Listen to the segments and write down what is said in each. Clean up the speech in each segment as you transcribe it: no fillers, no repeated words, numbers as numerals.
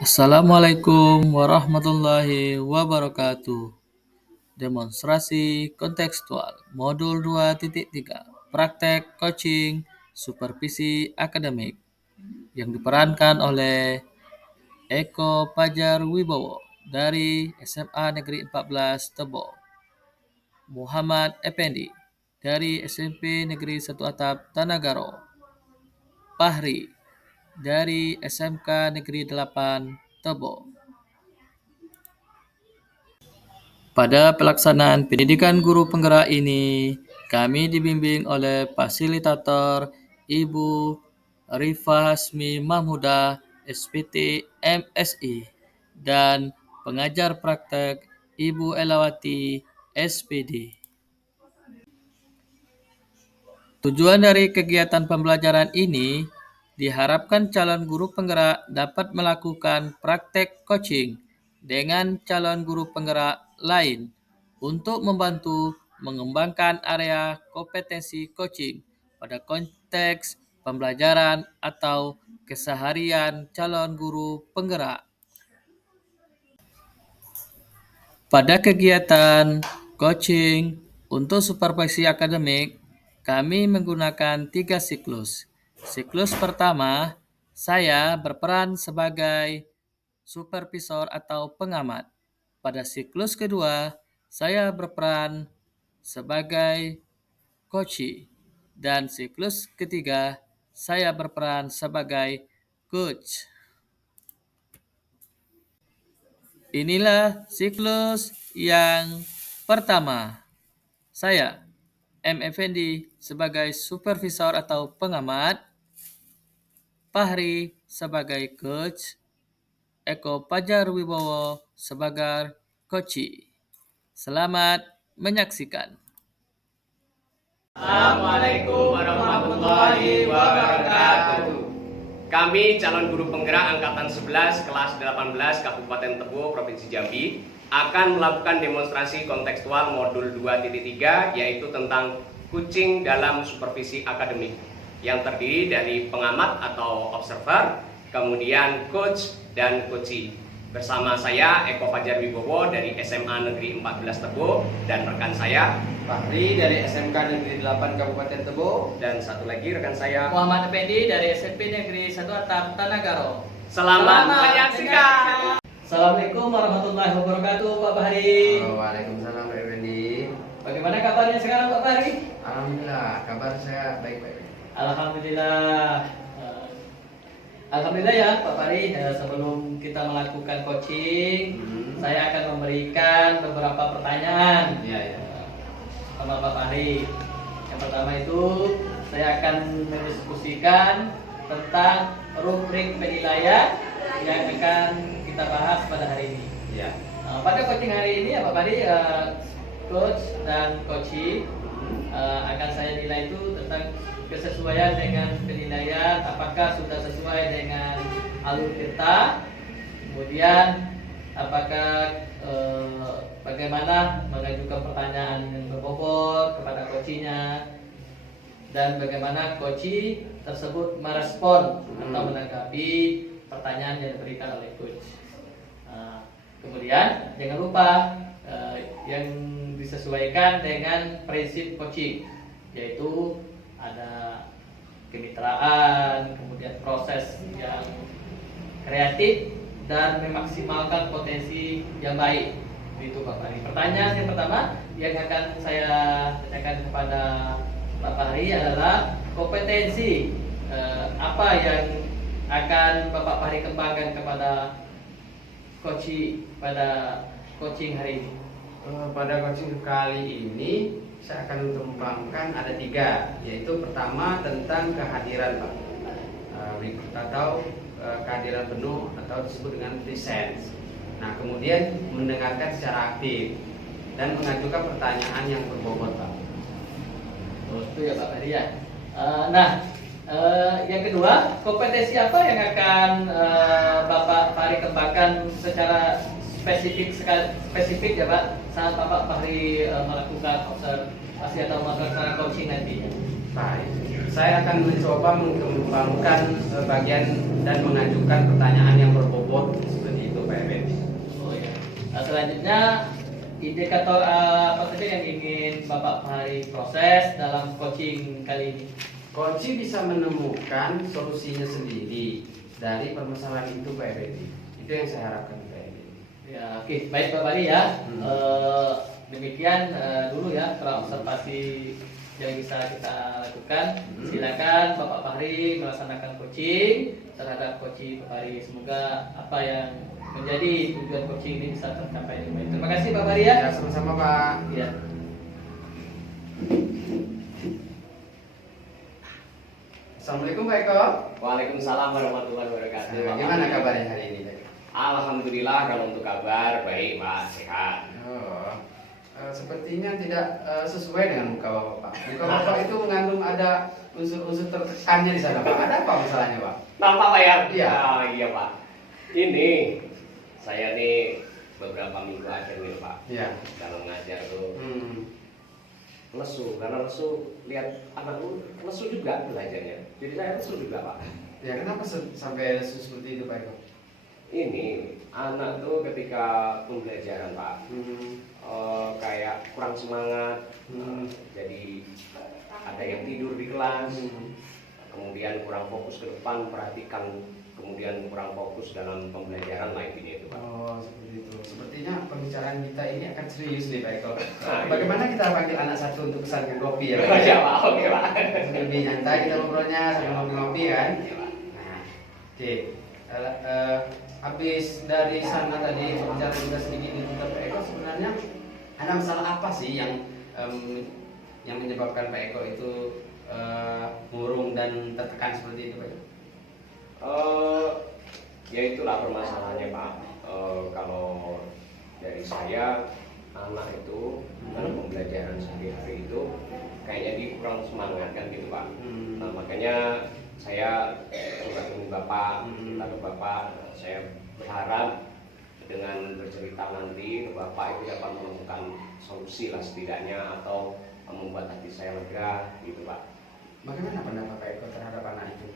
Assalamualaikum warahmatullahi wabarakatuh. Demonstrasi kontekstual Modul 2.3 Praktek Coaching Supervisi Akademik yang diperankan oleh Eko Pajar Wibowo dari SMA Negeri 14 Tebo, Muhammad Effendi dari SMP Negeri 1 Atap Tanagaro, Fahri dari SMK Negeri 8 Tebo. Pada pelaksanaan pendidikan guru penggerak ini, kami dibimbing oleh fasilitator Ibu Rifa Hasmi Mahmudah, SPT MSI, dan pengajar praktek Ibu Elawati, SPD. Tujuan dari kegiatan pembelajaran ini diharapkan calon guru penggerak dapat melakukan praktek coaching dengan calon guru penggerak lain untuk membantu mengembangkan area kompetensi coaching pada konteks pembelajaran atau keseharian calon guru penggerak. Pada kegiatan coaching untuk supervisi akademik, kami menggunakan 3 siklus. Siklus pertama, saya berperan sebagai supervisor atau pengamat. Pada siklus kedua, saya berperan sebagai coach. Dan siklus ketiga, saya berperan sebagai coach. Inilah siklus yang pertama. Saya, M. Effendi, sebagai supervisor atau pengamat, Fahri sebagai coach, Eko Pajar Wibowo sebagai coach. Selamat menyaksikan. Assalamualaikum warahmatullahi wabarakatuh. Kami calon guru penggerak angkatan 11 kelas 18 Kabupaten Tebo Provinsi Jambi akan melakukan demonstrasi kontekstual modul 2.3 yaitu tentang coaching dalam supervisi akademik yang terdiri dari pengamat atau observer, kemudian coach dan coachee. Bersama saya Eko Fajar Wibowo dari SMA Negeri 14 Tebo dan rekan saya Fahri dari SMK Negeri 8 Kabupaten Tebo, dan satu lagi rekan saya Muhammad Effendi dari SMP Negeri 1 Atap Tanagaro. Selamat menyaksikan. Assalamualaikum warahmatullahi wabarakatuh, Pak Fahri. Waalaikumsalam Pak Effendi. Bagaimana kabarnya sekarang, Pak Fahri? Alhamdulillah, kabar saya baik-baik. Alhamdulillah. Alhamdulillah ya Pak Fahri, sebelum kita melakukan coaching, saya akan memberikan beberapa pertanyaan sama Pak Fahri. Yang pertama itu, saya akan mendiskusikan tentang rubrik penilaian yang akan kita bahas pada hari ini. Ya. Pada coaching hari ini ya Pak Fahri, coach dan coachee akan saya nilai itu tentang kesesuaian dengan penilaian, apakah sudah sesuai dengan alur kita, kemudian apakah bagaimana mengajukan pertanyaan yang berbobot kepada coachee-nya, dan bagaimana coachee tersebut merespon atau menanggapi pertanyaan yang diberikan oleh coach. Kemudian jangan lupa yang disesuaikan dengan prinsip coaching, yaitu ada kemitraan, kemudian proses yang kreatif dan memaksimalkan potensi yang baik. Itu Pak Fahri. Pertanyaan yang pertama yang akan saya tanyakan kepada Pak Fahri adalah kompetensi apa yang akan Bapak Fahri kembangkan kepada coaching pada coaching hari ini. Pada coaching kali ini saya akan mengembangkan ada 3, yaitu pertama tentang kehadiran Pak, atau kehadiran penuh atau disebut dengan presence. Nah, kemudian mendengarkan secara aktif dan mengajukan pertanyaan yang berbobot Pak. Itu ya Pak Fahri ya. Yang kedua, kompetensi apa yang akan Bapak Fahri kembangkan secara spesifik ya Pak, saat Bapak Fahri melakukan observasi atau melakukan coaching nanti? Baik, saya akan mencoba mengembangkan bagian dan mengajukan pertanyaan yang berbobot seperti itu Pak Effendi. Oh ya. Nah, selanjutnya indikator apa saja yang ingin Bapak Fahri proses dalam coaching kali ini? Coach bisa menemukan solusinya sendiri dari permasalahan itu Pak Effendi. Itu yang saya harapkan Pak Effendi. Ya, oke, baik Pak Fahri ya. Hmm. Demikian dulu ya observasi yang bisa kita lakukan. Hmm. Silakan Bapak Fahri melaksanakan coaching terhadap coaching Pak Fahri. Semoga apa yang menjadi tujuan coaching ini bisa tercapai dengan baik. Terima kasih Pak Fahri ya. Ya, sama-sama Pak. Ya. Assalamualaikum Pak Eko. Waalaikumsalam warahmatullahi wabarakatuh. Bagaimana kabarnya hari ini? Alhamdulillah, kalau untuk kabar baik Pak, sehat. Oh, sepertinya tidak sesuai dengan muka Bapak Pak. Muka Bapak itu mengandung ada unsur-unsur tertekannya di sana Pak. Ada apa masalahnya Pak? Nampak Pak ya? Iya. Ah, iya Pak. Ini saya nih beberapa minggu akhir nih Pak, Iya. dalam ngajar tuh Hmm. lesu, karena lesu lihat anakku lesu juga belajarnya. Jadi saya lesu juga Pak. Ya kenapa sampai seperti itu Pak Eko? Ini anak tuh ketika pembelajaran Pak, kayak kurang semangat, jadi ada yang tidur di kelas, kemudian kurang fokus ke depan, perhatikan, kemudian kurang fokus dalam pembelajaran lah intinya itu Pak. Oh seperti itu. Sepertinya pembicaraan kita ini akan serius nih Pak Eko. Nah, Bagaimana kita panggil anak satu untuk pesan kopi ya Pak? iya Pak, oke Pak. Lebih nyantai kita ngobrolnya sambil ngopi-ngopi kan? Iya, Pak. Nah, oke. Habis dari sana tadi bicara juga sedikit tentang Pak Eko, sebenarnya ada masalah apa sih yang menyebabkan Pak Eko itu murung dan tertekan seperti itu Pak Eko? Ya itulah permasalahannya Pak. Kalau dari saya, anak itu dalam pembelajaran sehari-hari itu kayaknya dia kurang semangat kan gitu Pak. Nah makanya saya coba ketemu Bapak, cerita ke Bapak, saya berharap dengan bercerita nanti Bapak itu dapat menemukan solusi lah setidaknya, atau membuat hati saya lega gitu Pak. Bagaimana pendapat Pak Eko terhadap anak itu?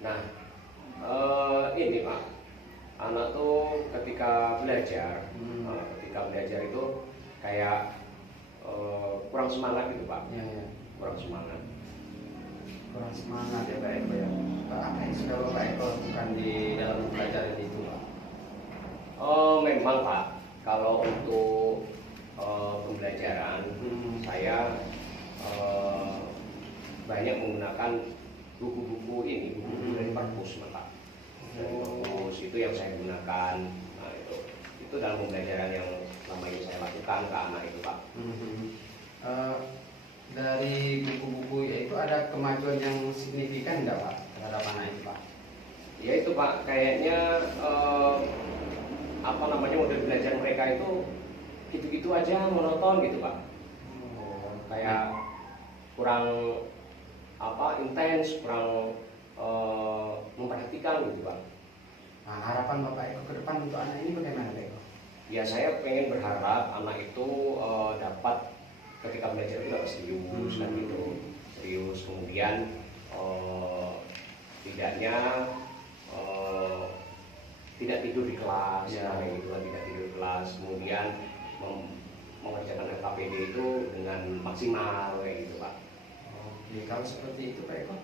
Nah, ini Pak, anak tuh ketika belajar, itu kayak kurang semangat gitu Pak, Ya, ya. kurang semangat. Kurang semangat ya Pak Eko ya. Apa yang sudah Bapak Eko lakukan di dalam pelajaran itu Pak? Memang Pak, kalau untuk pembelajaran saya banyak menggunakan buku-buku ini, buku dari perpus Pak. Dari perpus itu yang saya gunakan. Nah itu dalam pembelajaran yang selama ini saya lakukan ke anak itu Pak. Dari buku-buku itu ada kemajuan yang signifikan enggak Pak terhadap anak itu Pak? Ya itu Pak, kayaknya model belajar mereka itu gitu-gitu aja, monoton gitu Pak. Kayak kurang intens, kurang memperhatikan gitu Pak. Nah, harapan Bapak Eko ke depan untuk anak ini bagaimana Pak Eko? Ya saya pengen berharap anak itu dapat ketika belajar itu dapat serius kan gitu, serius, kemudian tidak tidur di kelas, kayak gitu kan, tidak tidur di kelas, kemudian mengerjakan LKPD itu dengan maksimal kayak gitu Pak. Oke, kalau seperti itu Pak Eko,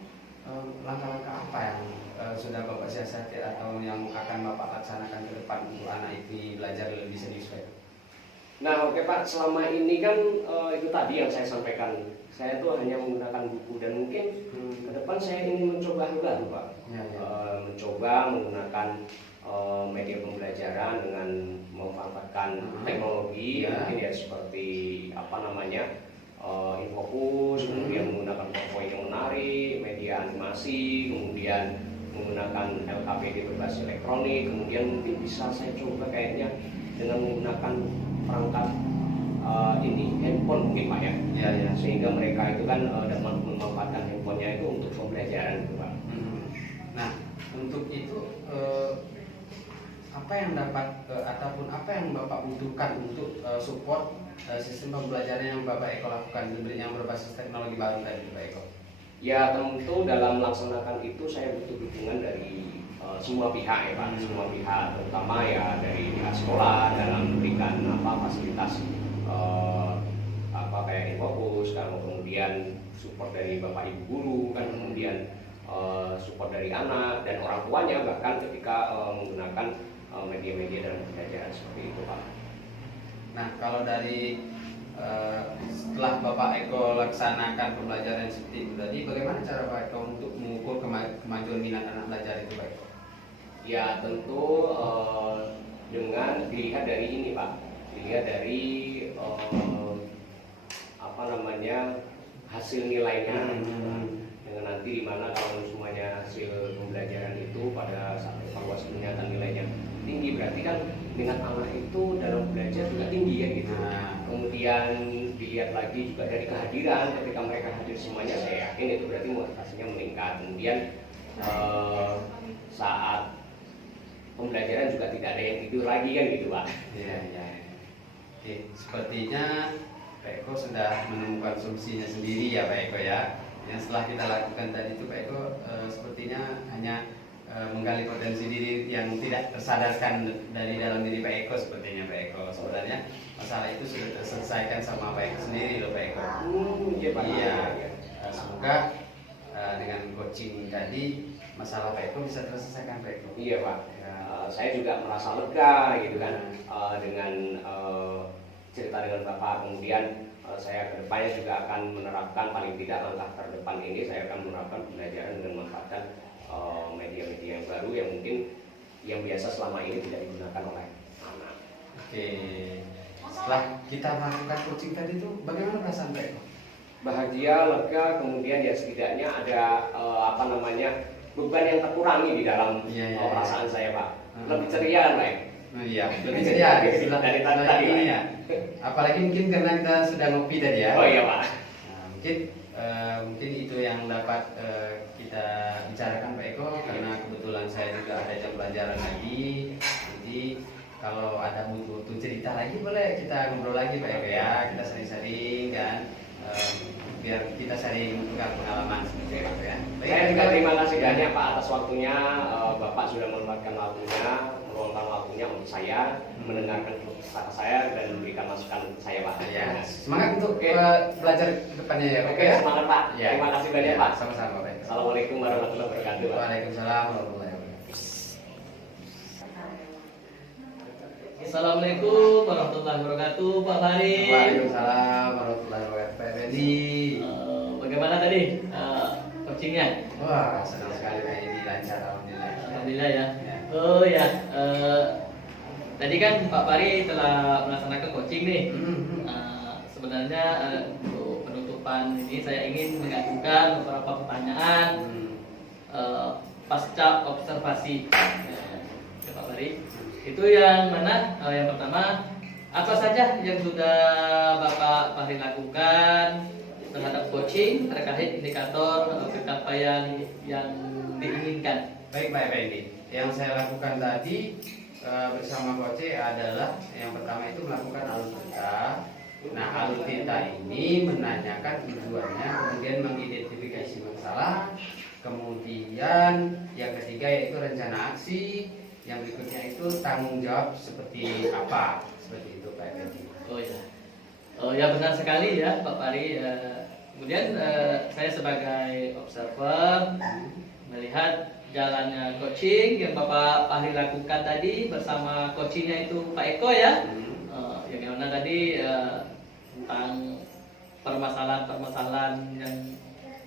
langkah-langkah apa yang sudah Bapak siasati atau yang akan Bapak laksanakan ke depan untuk anak itu belajar lebih serius Pak Eko? Nah oke Pak, selama ini kan itu tadi yang saya sampaikan, saya tuh hanya menggunakan buku, dan mungkin ke depan saya ingin mencoba hal baru Pak. Mencoba menggunakan media pembelajaran dengan memanfaatkan teknologi, mungkin ya seperti Infocus, kemudian menggunakan PowerPoint yang menarik, media animasi, kemudian menggunakan LKPD berbasis elektronik, kemudian mungkin bisa saya coba kayaknya dengan menggunakan perangkat handphone mungkin Pak ya. Ya. Sehingga mereka itu kan dapat memanfaatkan handphonenya itu untuk pembelajaran gitu Pak. Nah, untuk itu apa yang dapat ataupun apa yang Bapak butuhkan untuk support sistem pembelajaran yang Bapak Eko lakukan yang berbasis teknologi baru tadi, Pak Eko? Ya tentu dalam melaksanakan itu saya butuh dukungan dari semua pihak ya Pak, semua pihak, terutama ya dari pihak sekolah dalam memberikan fasilitas kayak infobus, kemudian support dari bapak ibu guru, kan kemudian support dari anak dan orang tuanya bahkan ketika menggunakan media-media dalam pembelajaran seperti itu Pak. Nah, kalau dari setelah Bapak Eko laksanakan pembelajaran seperti itu tadi, bagaimana cara Pak Eko untuk mengukur kemajuan minat anak belajar itu, Pak Eko? Ya tentu dengan dilihat dari ini Pak, dilihat dari hasil nilainya. Dengan nanti dimana kalau semuanya hasil pembelajaran itu pada saat evaluasi ternyata nilainya tinggi, berarti kan minat anak itu dalam belajar juga tinggi kan gitu. Kemudian dilihat lagi juga dari kehadiran, ketika mereka hadir semuanya saya yakin itu berarti motivasinya meningkat. Kemudian saat pembelajaran juga tidak ada yang tidur lagi kan gitu Pak. Iya. Oke, sepertinya Pak Eko sudah menemukan solusinya sendiri ya Pak Eko ya. Yang setelah kita lakukan tadi itu Pak Eko sepertinya hanya menggali potensi diri yang tidak tersadarkan dari dalam diri Pak Eko sepertinya Pak Eko. Sebenarnya masalah itu sudah terselesaikan sama Pak Eko sendiri loh Pak Eko. Iya. Semoga dengan coaching tadi masalah Pak Eko bisa terselesaikan Pak Eko. Iya Pak. Saya juga merasa lega gitu kan dengan cerita dengan Bapak. Kemudian saya kedepannya juga akan menerapkan, paling tidak langkah terdepan ini saya akan menerapkan pembelajaran dengan memanfaatkan media-media yang baru yang mungkin yang biasa selama ini tidak digunakan oleh anak. Oke. Setelah kita melakukan coaching tadi itu bagaimana perasaan Pak Eko? Bahagia, lega, kemudian ya setidaknya ada beban yang terkurangi di dalam perasaan saya Pak. Lebih ceria Pak. Iya, lebih ceria dari tadi ya. Apalagi mungkin karena kita sudah ngopi tadi ya. Oh iya Pak. Nah, mungkin itu yang dapat kita bicarakan Pak Eko, karena kebetulan saya juga ada jam pelajaran lagi. Jadi kalau ada butuh cerita lagi boleh kita ngobrol lagi Pak Eko ya. Kita sering-sering kan. Biar kita sharing pengalaman seperti itu ya. Saya juga terima kasih banyak Pak atas waktunya. Bapak sudah meluangkan waktunya untuk saya mendengarkan kata saya dan memberikan masukan untuk saya Pak. Ya. Semangat untuk belajar ke depannya ya. Oke, semangat Pak. Ya. Terima kasih banyak Pak. Sama-sama Pak. Assalamualaikum warahmatullahi wabarakatuh. Waalaikumsalam warahmatullahi wabarakatuh. Assalamualaikum warahmatullahi wabarakatuh, Pak Fahri. Waalaikumsalam warahmatullahi wabarakatuh, Pak Fendi. Bagaimana tadi coachingnya? Wah, senang sekali Pak Fendi, lancar alhamdulillah. Alhamdulillah ya. Ya. Oh ya, tadi kan Pak Fahri telah melaksanakan coaching nih. Sebenarnya untuk penutupan ini saya ingin mengajukan beberapa pertanyaan pasca observasi ya, Pak Fahri. Itu yang mana? Yang pertama, apa saja yang sudah Bapak Fahri lakukan terhadap coaching terkait indikator pencapaian yang diinginkan? Baik Pak Fendi, yang saya lakukan tadi bersama Coach adalah yang pertama itu melakukan alutsista. Nah, alutsista ini menanyakan tujuannya, kemudian mengidentifikasi masalah, kemudian yang ketiga yaitu rencana aksi, yang berikutnya itu tanggung jawab seperti apa, seperti itu Pak Fendi. Oh ya benar sekali ya Pak Fahri. Kemudian saya sebagai observer melihat jalannya coaching yang Bapak Fahri lakukan tadi bersama coachingnya itu Pak Eko ya. Yang mana tadi tentang permasalahan-permasalahan yang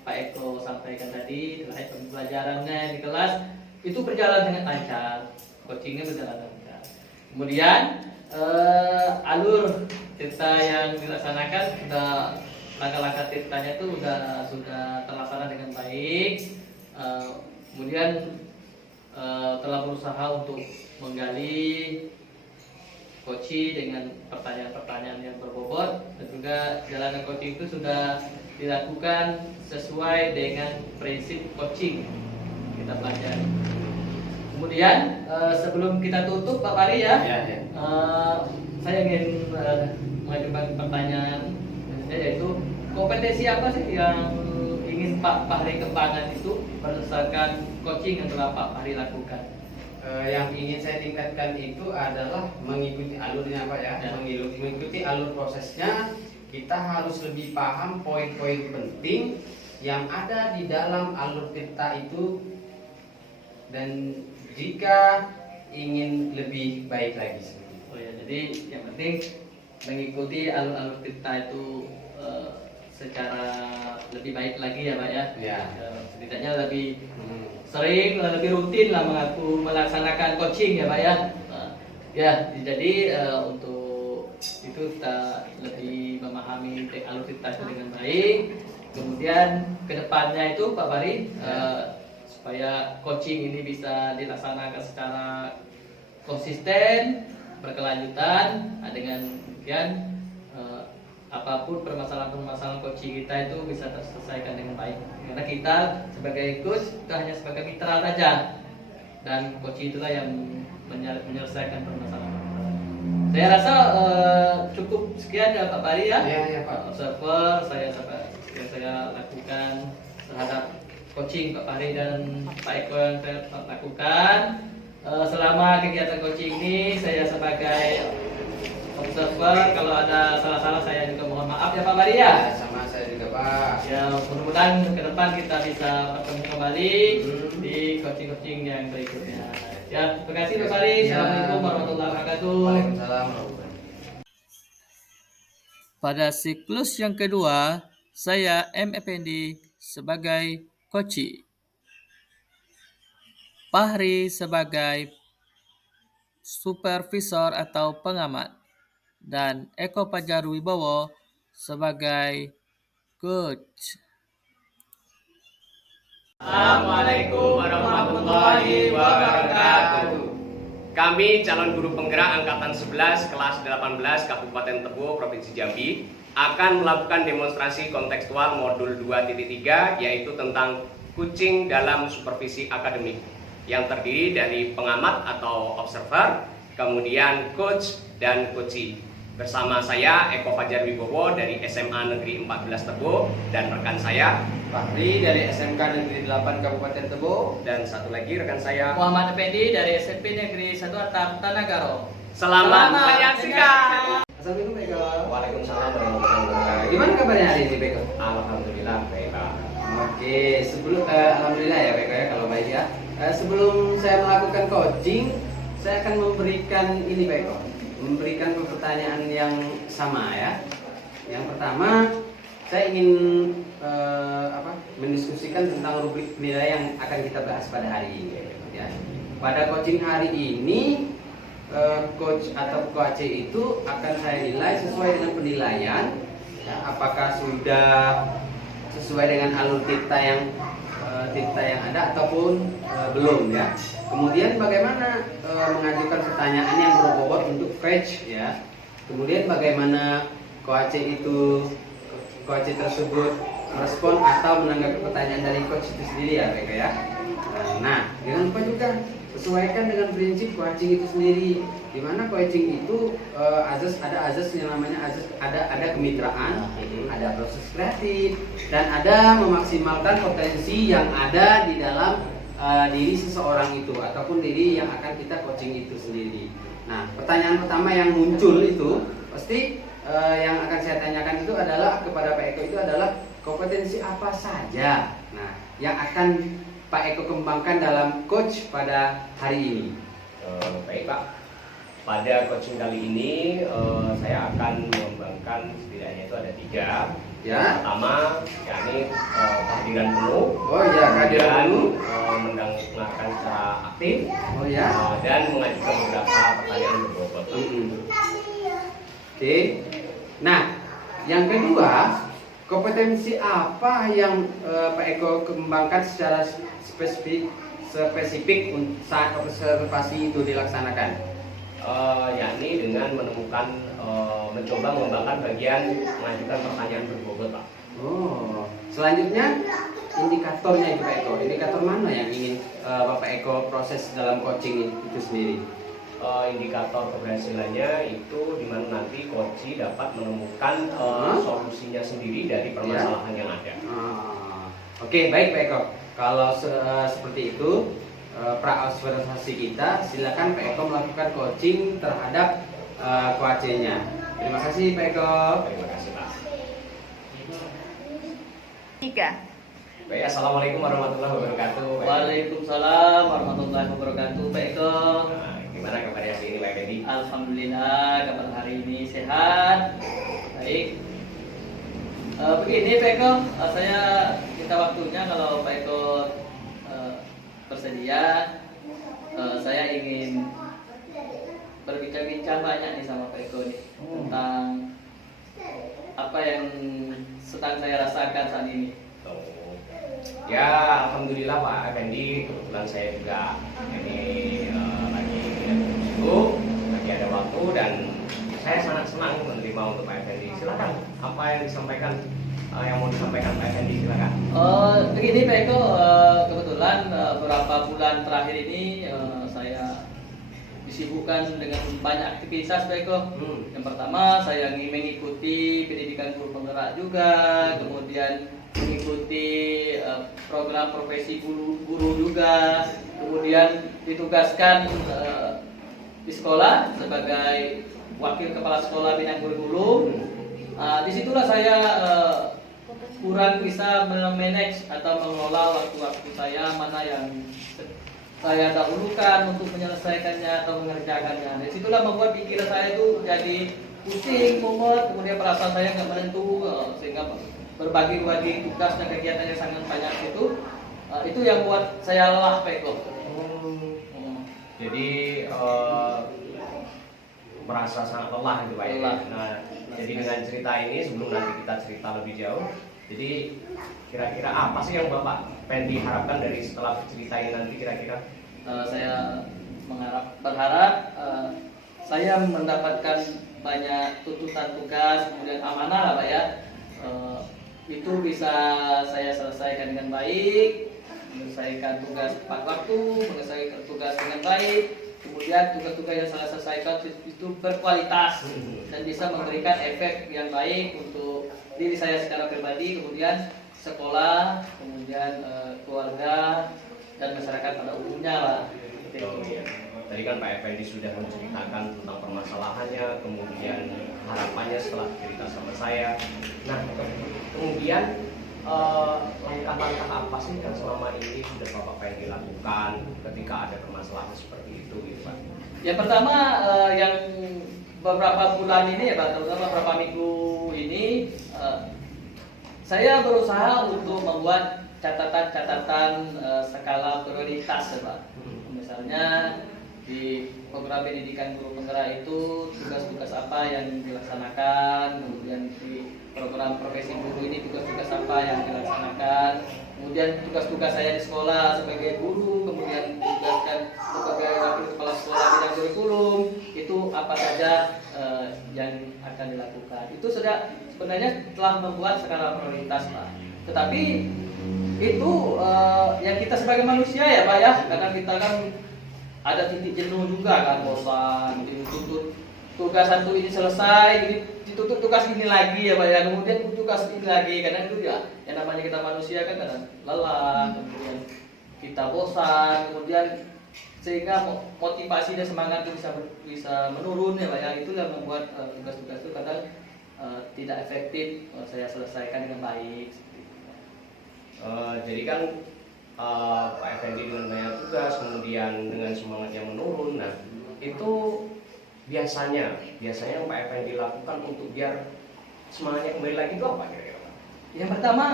Pak Eko sampaikan tadi terkait pembelajarannya di kelas itu berjalan dengan lancar, coachingnya berjalan lancar. Kemudian alur cerita yang dilaksanakan sudah langkah-langkah ceritanya itu sudah terlaksana dengan baik. Kemudian telah berusaha untuk menggali coaching dengan pertanyaan-pertanyaan yang berbobot, dan juga jalanan coaching itu sudah dilakukan sesuai dengan prinsip coaching kita pelajari. kemudian sebelum kita tutup Pak Fahri ya, saya ingin mengajukan pertanyaan, yaitu kompetensi apa sih yang ingin Pak Fahri kembangkan itu berdasarkan coaching yang telah Pak Fahri lakukan? Yang ingin saya tingkatkan itu adalah mengikuti alurnya Pak ya, mengikuti alur prosesnya. Kita harus lebih paham poin-poin penting yang ada di dalam alur tirta itu, dan jika ingin lebih baik lagi. Oh ya, jadi yang penting mengikuti alur-alur tirta itu secara lebih baik lagi ya Pak ya. Ya. Setidaknya lebih sering, lebih rutin lah melaksanakan coaching ya Pak ya. Ya, jadi untuk itu kita lebih memahami alur tirta itu dengan baik. Kemudian kedepannya itu Pak Fahri, supaya coaching ini bisa dilaksanakan secara konsisten, berkelanjutan, dengan demikian apapun permasalahan-permasalahan coaching kita itu bisa terselesaikan dengan baik. Karena kita sebagai coach kita hanya sebagai mitra saja, dan coaching itulah yang menyelesaikan permasalahan. Saya rasa cukup sekian ya Pak Fahri ya. Ya Pak. Observer yang saya lakukan terhadap coaching Pak Fahri dan Pak Eko yang saya lakukan selama kegiatan coaching ini. Saya sebagai observer, kalau ada salah-salah saya juga mohon maaf ya Pak Fahri ya. Sama saya juga Pak. Ya, mudah-mudahan ke depan kita bisa bertemu kembali di coaching-coaching yang berikutnya. Ya, terima kasih Pak Fahri. Assalamualaikum warahmatullahi wabarakatuh. Waalaikumsalam. Pada siklus yang kedua, saya M. Effendi sebagai coach, Fahri sebagai supervisor atau pengamat, dan Eko Fajar Wibowo sebagai coach. Assalamualaikum warahmatullahi wabarakatuh. Kami calon guru penggerak angkatan 11 kelas 18 Kabupaten Tebo Provinsi Jambi akan melakukan demonstrasi kontekstual modul 2.3, yaitu tentang coaching dalam supervisi akademik, yang terdiri dari pengamat atau observer, kemudian coach dan coachee. Bersama saya Eko Fajar Wibowo dari SMA Negeri 14 Tebo, dan rekan saya Fahri dari SMK Negeri 8 Kabupaten Tebo, dan satu lagi rekan saya Muhammad Effendi dari SMP Negeri 1 Atap Tanagaro. Selamat menyaksikan. Assalamualaikum Beko. Waalaikumsalam warahmatullahi wabarakatuh. Gimana kabarnya hari ini Beko? Alhamdulillah baik Pak. Oke, alhamdulillah ya Beko ya kalau baik ya. Sebelum saya melakukan coaching, saya akan memberikan ini Beko, memberikan pertanyaan yang sama ya. Yang pertama, saya ingin mendiskusikan tentang rubrik penilaian yang akan kita bahas pada hari ini ya. Pada coaching hari ini, coach atau coach itu akan saya nilai sesuai dengan penilaian ya, apakah sudah sesuai dengan alur tirta yang ada ataupun belum ya. Kemudian bagaimana mengajukan pertanyaan yang berbobot untuk coach ya. Kemudian bagaimana coach tersebut merespon atau menanggapi pertanyaan dari coach itu sendiri ya mereka ya. Nah, jangan lupa juga sesuaikan dengan prinsip coaching itu sendiri. Di mana coaching itu ada azas yang namanya ada kemitraan, ada proses kreatif, dan ada memaksimalkan potensi yang ada di dalam diri seseorang itu ataupun diri yang akan kita coaching itu sendiri. Nah, pertanyaan pertama yang muncul itu pasti yang akan saya tanyakan itu adalah kepada Pak Eko itu adalah kompetensi apa saja nah yang akan Pak Eko kembangkan dalam coach pada hari ini. Baik Pak, pada coaching kali ini saya akan mengembangkan setidaknya itu ada 3. Ya. Pertama, yakni kehadiran penuh. Oh ya, kehadiran penuh. Mendengarkan secara aktif. Oh ya. Dan mengajukan beberapa pertanyaan berbobot. Oke. Nah, yang kedua, kompetensi apa yang Pak Eko kembangkan secara spesifik saat observasi itu dilaksanakan? Yakni dengan menemukan, mencoba mengembangkan bagian mengajukan pertanyaan berbobot Pak. Oh, selanjutnya indikatornya itu Pak Eko. Indikator mana yang ingin Bapak Eko proses dalam coaching itu sendiri? Indikator keberhasilannya itu di mana nanti coach dapat menemukan solusinya sendiri dari permasalahan yang ada. Oke, baik Pak Eko. Kalau seperti itu pra-observasi kita, silakan Pak Eko melakukan coaching terhadap coachnya. Terima kasih Pak Eko. Terima kasih Pak. 3. Baik, assalamualaikum warahmatullahi wabarakatuh. Waalaikumsalam warahmatullahi wabarakatuh. Pak Eko. Nah, gimana kabarnya hari ini Pak Effendi? Alhamdulillah kabar hari ini sehat. Baik. Begini Pak Eko, saya minta waktunya kalau Pak Eko bersedia. Saya ingin berbincang-bincang banyak nih sama Pak Eko nih tentang apa yang sedang saya rasakan saat ini. Ya, alhamdulillah Pak Effendi, kebetulan saya juga ini lagi sibuk, lagi ada waktu dan saya sangat senang menerima untuk Pak Effendi. Silakan, apa yang disampaikan, yang mau disampaikan Pak Effendi, silakan. Begini Pak Eko, kebetulan beberapa bulan terakhir ini saya disibukkan dengan banyak aktivitas Pak Eko. Yang pertama saya ingin mengikuti pendidikan guru penggerak juga, kemudian mengikuti program profesi guru juga, kemudian ditugaskan di sekolah sebagai wakil kepala sekolah bidang kurikulum. Disitulah saya kurang bisa memanage atau mengelola waktu-waktu saya, mana yang saya dahulukan untuk menyelesaikannya atau mengerjakannya. Disitulah membuat pikiran saya itu jadi pusing, mumet, kemudian perasaan saya nggak menentu, sehingga berbagi tugas dan kegiatan yang sangat banyak itu yang buat saya lelah Pak Eko. Jadi merasa sangat lelah gitu Pak. Lelah. Nah, jadi dengan cerita ini sebelum nanti kita cerita lebih jauh, jadi kira-kira apa sih yang Bapak Pendi harapkan dari setelah cerita ini nanti kira-kira? Saya berharap saya mendapatkan banyak tuntutan tugas, kemudian amanah lah Pak ya. Itu bisa saya selesaikan dengan baik, menyelesaikan tugas tepat waktu, menyelesaikan tugas dengan baik, kemudian tugas-tugas yang saya selesaikan itu berkualitas dan bisa memberikan efek yang baik untuk diri saya secara pribadi, kemudian sekolah, kemudian keluarga dan masyarakat pada umumnya lah. Tadi kan Pak Effendi sudah menceritakan tentang permasalahannya, kemudian harapannya setelah cerita sama saya. Nah, kemudian langkah-langkah apa sih yang selama ini sudah Bapak Effendi lakukan ketika ada permasalahan seperti itu, gitu Pak? Yang pertama yang beberapa bulan ini ya Pak, terutama beberapa minggu ini saya berusaha untuk membuat catatan-catatan skala prioritas ya Pak. Misalnya di program pendidikan guru penggerak itu tugas-tugas apa yang dilaksanakan, kemudian di program profesi guru ini tugas-tugas apa yang dilaksanakan, kemudian tugas-tugas saya di sekolah sebagai guru, kemudian tugaskan sebagai wakil kepala sekolah bidang kurikulum itu apa saja yang akan dilakukan. Itu sudah sebenarnya telah membuat skala prioritas Pak. Tetapi itu yang kita sebagai manusia ya Pak ya, karena kita kan ada titik jenuh juga kan, bosan, dituntut tugas satu ini selesai, jadi dituntut tugas ini lagi ya Pak ya, kemudian tugas ini lagi, karena itu ya yang namanya kita manusia kan kadang lelah, kemudian kita bosan, kemudian sehingga motivasi dan semangat itu bisa menurun ya Pak ya, itu yang membuat tugas-tugas itu kadang tidak efektif saya selesaikan dengan baik. Jadi kan Pak Effendi dengan banyak tugas, kemudian dengan semangat yang menurun. Nah, itu biasanya yang Pak Effendi lakukan untuk biar semangatnya kembali lagi itu apa kira-kira Pak? Yang pertama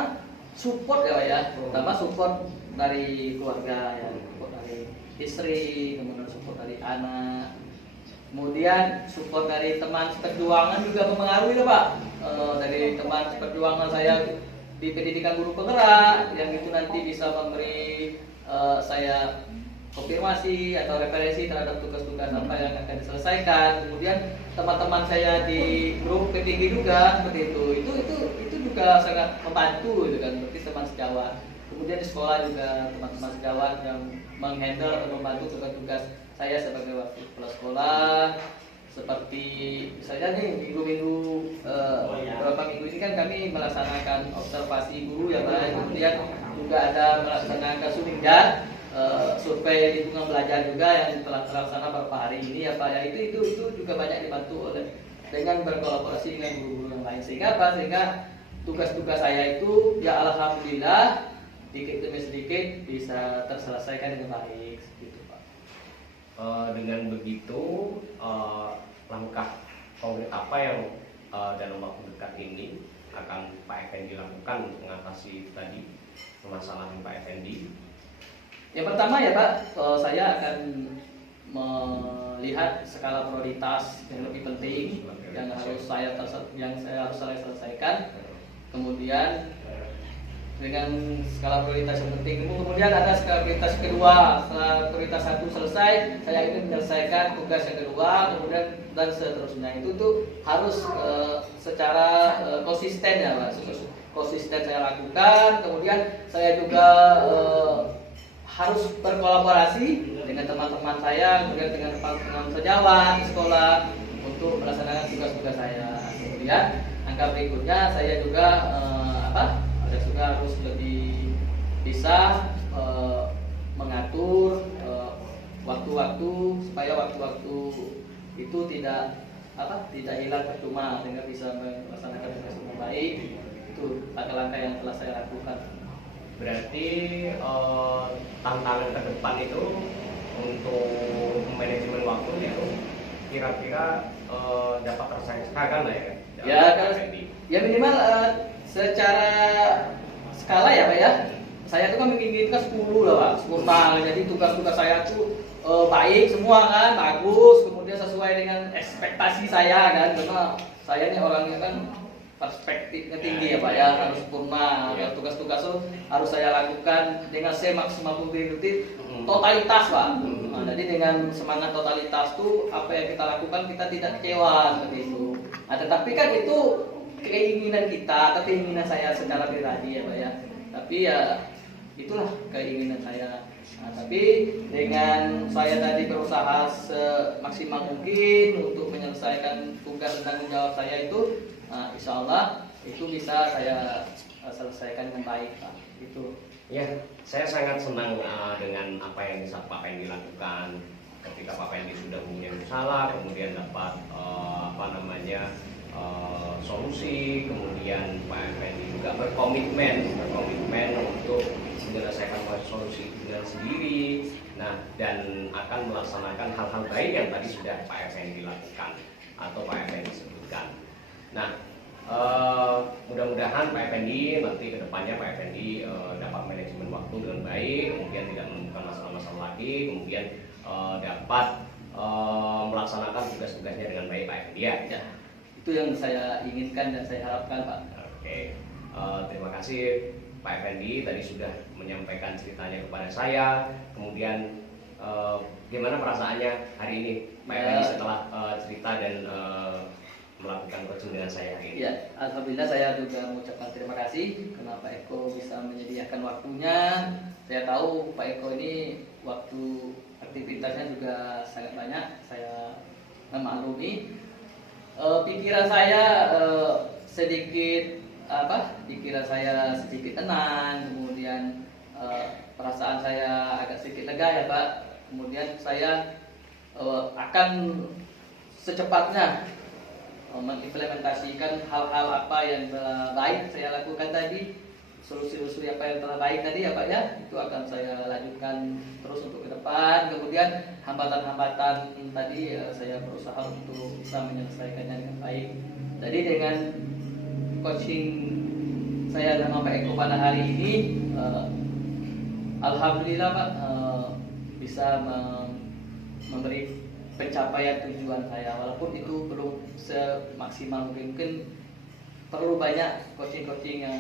support ya Pak ya, pertama support dari keluarga ya, support dari istri, kemudian support dari anak, kemudian support dari teman seperjuangan juga mempengaruhi ya Pak. Dari teman seperjuangan saya di pendidikan guru penggerak yang itu nanti bisa memberi saya konfirmasi atau referensi terhadap tugas-tugas apa yang akan diselesaikan. Kemudian teman-teman saya di grup PPG juga seperti itu juga sangat membantu gitu kan, seperti teman sejawat. Kemudian di sekolah juga teman-teman sejawat yang menghandle atau membantu tugas-tugas saya sebagai wakil kepala sekolah. Seperti misalnya nih minggu-minggu beberapa minggu ini kan kami melaksanakan observasi guru ya Pak. Kemudian juga ada melaksanakan suningan survei lingkungan belajar juga yang telah terlaksana beberapa hari ini ya Pak. Ya itu juga banyak dibantu oleh dengan berkolaborasi dengan guru-guru yang lain. Sehingga apa? Sehingga tugas-tugas saya itu ya alhamdulillah sedikit demi sedikit bisa terselesaikan dengan baik gitu Pak. Dengan begitu, langkah konkret apa yang dalam waktu dekat ini akan Pak Effendi lakukan untuk mengatasi tadi permasalahan Pak Effendi? Yang pertama ya Pak, saya akan melihat skala prioritas yang lebih penting yang harus saya selesaikan. Kemudian dengan skala prioritas yang penting, kemudian ada skala prioritas kedua. Setelah prioritas satu selesai, saya ingin menyelesaikan tugas yang kedua, kemudian dan seterusnya. Itu tuh harus secara konsisten ya Pak. Konsisten saya lakukan. Kemudian saya juga harus berkolaborasi dengan teman-teman saya, kemudian dengan teman-teman sejawat di sekolah untuk melaksanakan tugas-tugas saya. Kemudian angka berikutnya saya juga harus lebih bisa mengatur waktu-waktu supaya waktu-waktu itu tidak hilang percuma, sehingga bisa melaksanakan tugas dengan baik. Itu langkah-langkah yang telah saya lakukan. Berarti tantangan ke depan itu untuk manajemen waktu itu kira-kira dapat terselesaikan lah ya? Ya minimal secara skala ya Pak ya. Saya tuh kan menginginkan 10 lah Pak, sempurna. Jadi tugas-tugas saya tuh baik semua kan, bagus. Kemudian sesuai dengan ekspektasi saya kan, karena saya ini orangnya kan perspektifnya tinggi ya Pak ya, harus sempurna. Tugas-tugas itu harus saya lakukan dengan semaksimal mungkin totalitas Pak. Nah, jadi dengan semangat totalitas tuh apa yang kita lakukan kita tidak kecewa seperti itu. Nah, tetapi kan itu keinginan kita atau keinginan saya secara pribadi ya Pak ya. Tapi ya itulah keinginan saya. Nah, tapi dengan saya tadi berusaha semaksimal mungkin untuk menyelesaikan tugas dan tanggung jawab saya itu, nah, insya Allah itu bisa saya selesaikan dengan baik Pak. Itu. Ya, saya sangat senang dengan apa yang bisa Pak Effendi lakukan. Ketika Pak Effendi sudah punya masalah, kemudian dapat solusi, kemudian Pak Effendi juga berkomitmen untuk menyelesaikan solusi itu dengan sendiri. Nah, dan akan melaksanakan hal-hal baik yang tadi sudah Pak Effendi lakukan atau Pak Effendi sebutkan. Nah, mudah-mudahan Pak Effendi nanti ke depannya Pak Effendi dapat manajemen waktu dengan baik, kemudian tidak menemukan masalah-masalah lagi, kemudian dapat melaksanakan tugas-tugasnya dengan baik Pak Effendi ya. Itu yang saya inginkan dan saya harapkan Pak. Oke, terima kasih Pak Effendi tadi sudah menyampaikan ceritanya kepada saya. Kemudian gimana perasaannya hari ini Pak Effendi setelah cerita dan melakukan coaching dengan saya hari ini? Ya, alhamdulillah saya juga mengucapkan terima kasih karena Pak Eko bisa menyediakan waktunya. Saya tahu Pak Eko ini waktu aktivitasnya juga sangat banyak. Saya memaklumi. Pikiran saya pikiran saya sedikit tenang, kemudian perasaan saya agak sedikit lega ya Pak. Kemudian saya akan secepatnya mengimplementasikan hal-hal apa yang telah baik saya lakukan tadi, solusi-solusi apa yang telah baik tadi ya Pak ya, itu akan saya lanjutkan terus untuk ke depan. Kemudian hambatan-hambatan tadi saya berusaha untuk bisa menyelesaikannya dengan baik. Jadi dengan coaching saya sama Pak Eko pada hari ini, alhamdulillah Pak bisa memberi pencapaian tujuan saya, walaupun itu belum semaksimal mungkin perlu banyak coaching-coaching yang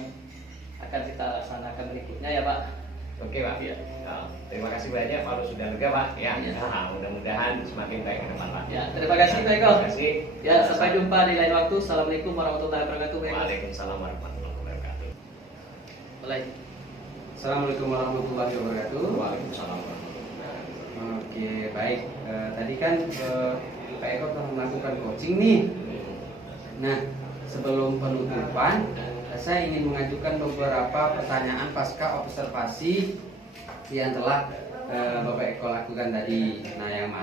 akan kita laksanakan berikutnya ya Pak. Oke Pak. Ya. Nah, terima kasih banyak Pak, sudah lega Pak ya. Ya. Nah, mudah-mudahan semakin baik ke depan Pak. Ya, terima kasih Pak Eko. Terima kasih. Ya, sampai jumpa di lain waktu. Assalamualaikum warahmatullahi wabarakatuh. Waalaikumsalam warahmatullahi wabarakatuh. Boleh. Assalamualaikum warahmatullahi wabarakatuh. Waalaikumsalam warahmatullahi wabarakatuh. Oke, baik. Tadi kan Pak Eko telah melakukan coaching nih. Nah, sebelum penutupan, saya ingin mengajukan beberapa pertanyaan pasca observasi yang telah Bapak Eko lakukan tadi. Nah, yang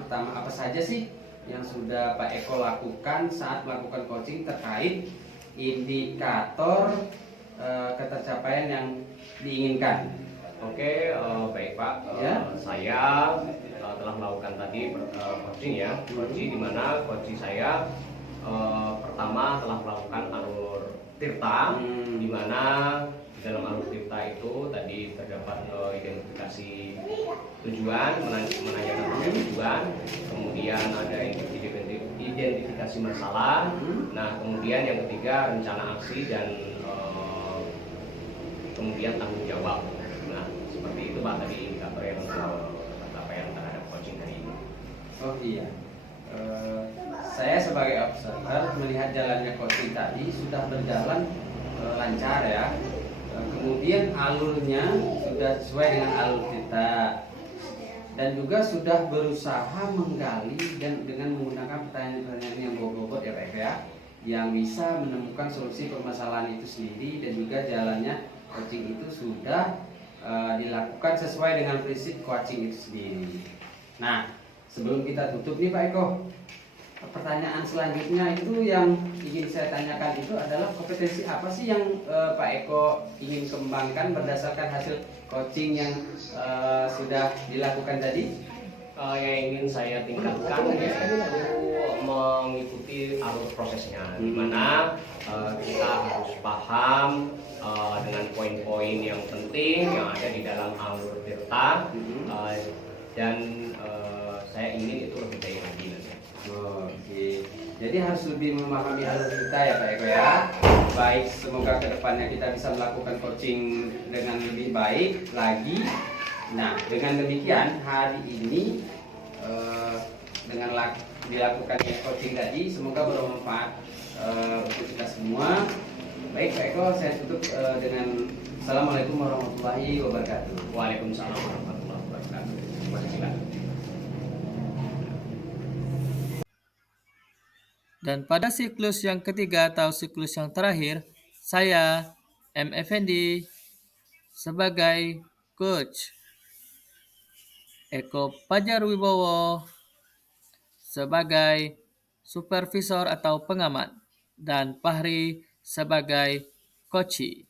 pertama apa saja sih yang sudah Pak Eko lakukan saat melakukan coaching terkait indikator ketercapaian yang diinginkan? Oke, baik Pak. Ya. Saya telah melakukan tadi coaching ya, coaching di mana coaching saya pertama telah melakukan alur tirta, di mana di dalam alur tirta itu tadi terdapat identifikasi tujuan, menanyakan tujuan, kemudian ada identifikasi masalah. Nah, kemudian yang ketiga rencana aksi dan kemudian tanggung jawab. Nah, seperti itu Pak tadi indikator yang pencapaian terhadap coaching hari ini. Oh iya, saya sebagai observer melihat jalannya coaching tadi sudah berjalan lancar ya. Kemudian alurnya sudah sesuai dengan alur kita dan juga sudah berusaha menggali dan dengan menggunakan pertanyaan-pertanyaan yang bobot ya Pak ya, yang bisa menemukan solusi permasalahan itu sendiri, dan juga jalannya coaching itu sudah dilakukan sesuai dengan prinsip coaching itu sendiri. Nah, sebelum kita tutup nih Pak Eko, pertanyaan selanjutnya itu yang ingin saya tanyakan itu adalah kompetensi apa sih yang Pak Eko ingin kembangkan berdasarkan hasil coaching yang sudah dilakukan tadi? Yang ingin saya tingkatkan yaitu mengikuti alur prosesnya, di mana kita harus paham dengan poin-poin yang penting yang ada di dalam alur tirta, dan saya ingin itu lebih baik lagi nanti. Oke, jadi harus lebih memahami alur kita ya Pak Eko ya. Baik, semoga kedepannya kita bisa melakukan coaching dengan lebih baik lagi. Nah, dengan demikian hari ini dengan dilakukan coaching tadi, semoga bermanfaat untuk kita semua. Baik Pak Eko, saya tutup dengan Assalamualaikum warahmatullahi wabarakatuh. Waalaikumsalam warahmatullahi wabarakatuh. Terima kasih Pak. Dan pada siklus yang ketiga atau siklus yang terakhir, saya M. Effendi sebagai coach, Eko Pajarwibowo sebagai supervisor atau pengamat, dan Fahri sebagai coachee.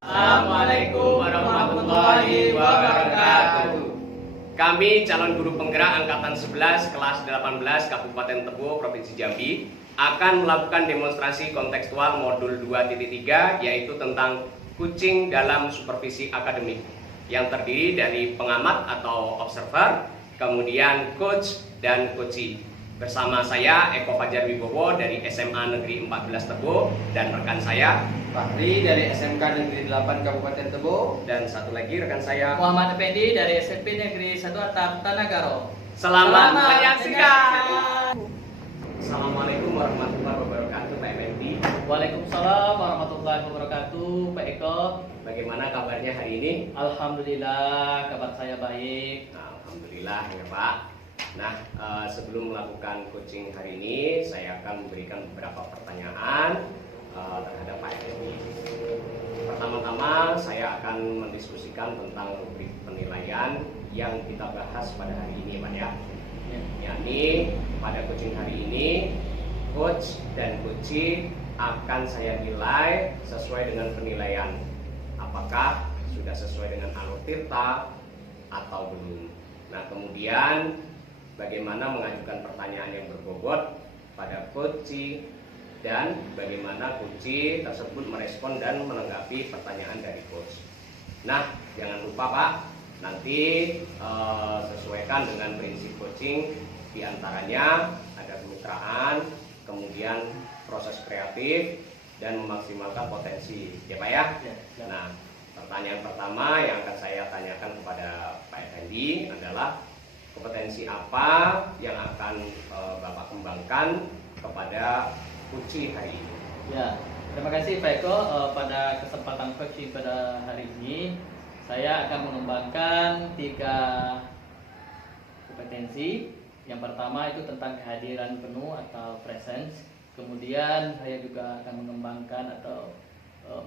Assalamualaikum warahmatullahi wabarakatuh. Kami calon guru penggerak angkatan 11 kelas 18 Kabupaten Tebo Provinsi Jambi akan melakukan demonstrasi kontekstual modul 2.3 yaitu tentang coaching dalam supervisi akademik yang terdiri dari pengamat atau observer, kemudian coach dan coachee. Bersama saya Eko Pajarwibowo dari SMA Negeri 14 Tebo dan rekan saya Fahri dari SMK Negeri 8 Kabupaten Tebo, dan satu lagi rekan saya Muhammad Effendi dari SMP Negeri 1 Atap Tanagaro. Selamat menyaksikan. Assalamualaikum warahmatullahi wabarakatuh Pak Effendi. Waalaikumsalam warahmatullahi wabarakatuh Pak Eko. Bagaimana kabarnya hari ini? Alhamdulillah, kabar saya baik. Alhamdulillah ya Pak. Nah, sebelum melakukan coaching hari ini, saya akan memberikan beberapa pertanyaan terhadap Pak Effendi. Pertama-tama, saya akan mendiskusikan tentang rubrik penilaian yang kita bahas pada hari ini, Pak ya. Yakni pada coaching hari ini, coach dan coachee akan saya nilai sesuai dengan penilaian. Apakah sudah sesuai dengan alur tirta atau belum. Nah, kemudian bagaimana mengajukan pertanyaan yang berbobot pada coachee dan bagaimana coachee tersebut merespon dan menanggapi pertanyaan dari coach. Nah, jangan lupa Pak, nanti sesuaikan dengan prinsip coaching, diantaranya ada kemitraan, kemudian proses kreatif dan memaksimalkan potensi, ya Pak ya. Nah, pertanyaan pertama yang akan saya tanyakan kepada Pak Effendi adalah kompetensi apa yang akan Bapak kembangkan kepada Uci hari ini? Ya, terima kasih Pak Eko. Pada kesempatan coaching pada hari ini, saya akan mengembangkan 3 kompetensi. Yang pertama itu tentang kehadiran penuh atau presence. Kemudian saya juga akan mengembangkan atau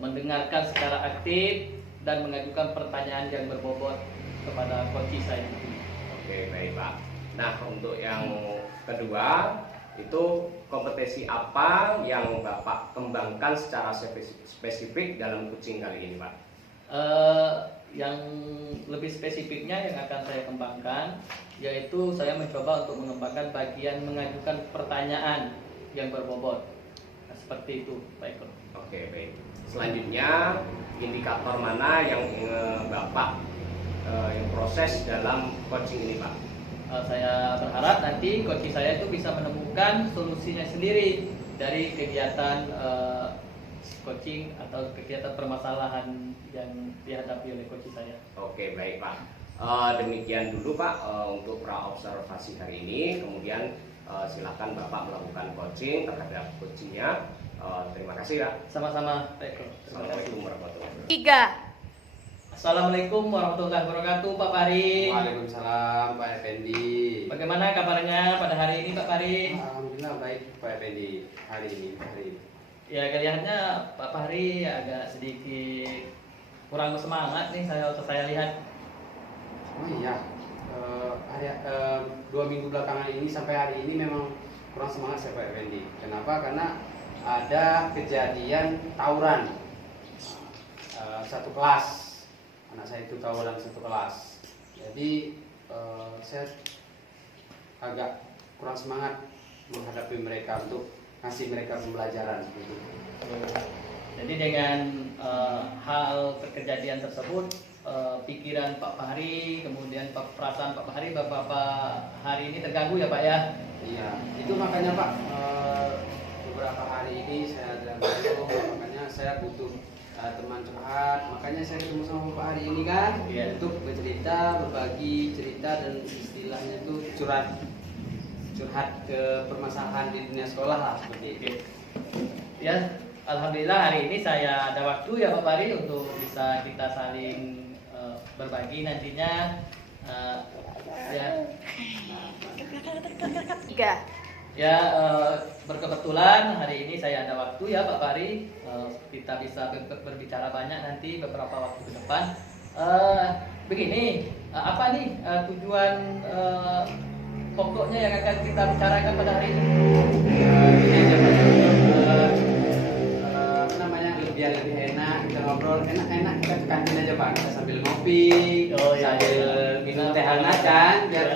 mendengarkan secara aktif dan mengajukan pertanyaan yang berbobot kepada coach saya. Oke, baik Pak. Nah, untuk yang kedua, itu kompetensi apa yang Bapak kembangkan secara spesifik dalam coaching kali ini, Pak? Yang lebih spesifiknya yang akan saya kembangkan, yaitu saya mencoba untuk mengembangkan bagian mengajukan pertanyaan yang berbobot. Nah, seperti itu, Pak Eko. Oke, baik. Selanjutnya, indikator mana yang Bapak yang proses dalam coaching ini, Pak? Saya berharap nanti coach saya itu bisa menemukan solusinya sendiri dari kegiatan coaching atau kegiatan permasalahan yang dihadapi oleh coach saya. Oke, baik Pak. Demikian dulu Pak untuk pra-observasi hari ini. Kemudian silakan Bapak melakukan coaching terhadap coachingnya. Terima kasih ya. Sama-sama, Pak Eko. Assalamualaikum warahmatullahi wabarakatuh. 3. Assalamualaikum warahmatullahi wabarakatuh, Pak Pari. Waalaikumsalam Pak Effendi. Bagaimana kabarnya pada hari ini, Pak Pari? Alhamdulillah baik Pak Effendi hari ini. Ya, kelihatannya Pak Pari agak sedikit kurang semangat nih saya lihat. Oh iya, 2 minggu belakangan ini sampai hari ini memang kurang semangat saya Pak Effendi. Kenapa? Karena ada kejadian tawuran satu kelas. Anak saya itu tawuran satu kelas. Jadi saya agak kurang semangat menghadapi mereka untuk kasih mereka pembelajaran seperti itu. Jadi dengan hal kejadian tersebut, pikiran Pak Fahri, kemudian perasaan Pak Fahri beberapa hari ini terganggu ya Pak ya? Iya, itu makanya Pak beberapa hari ini saya dalam makanya saya butuh teman curhat, makanya saya ketemu sama Pak hari ini kan untuk bercerita, berbagi cerita dan istilahnya itu curhat ke permasalahan di dunia sekolah lah seperti itu. Ya, alhamdulillah hari ini saya ada waktu ya Pak Fahri untuk bisa kita saling berbagi nantinya. Ya. 3. Ya, berkebetulan hari ini saya ada waktu ya Pak Fahri, kita bisa berbicara banyak nanti beberapa waktu ke depan. Begini, apa nih tujuan pokoknya yang akan kita bicarakan pada hari ini? Apa namanya, biar lebih enak kita ngobrol, enak kita ke kantin aja Pak, kita sambil ngopi, sambil minum teh hangat kan, biar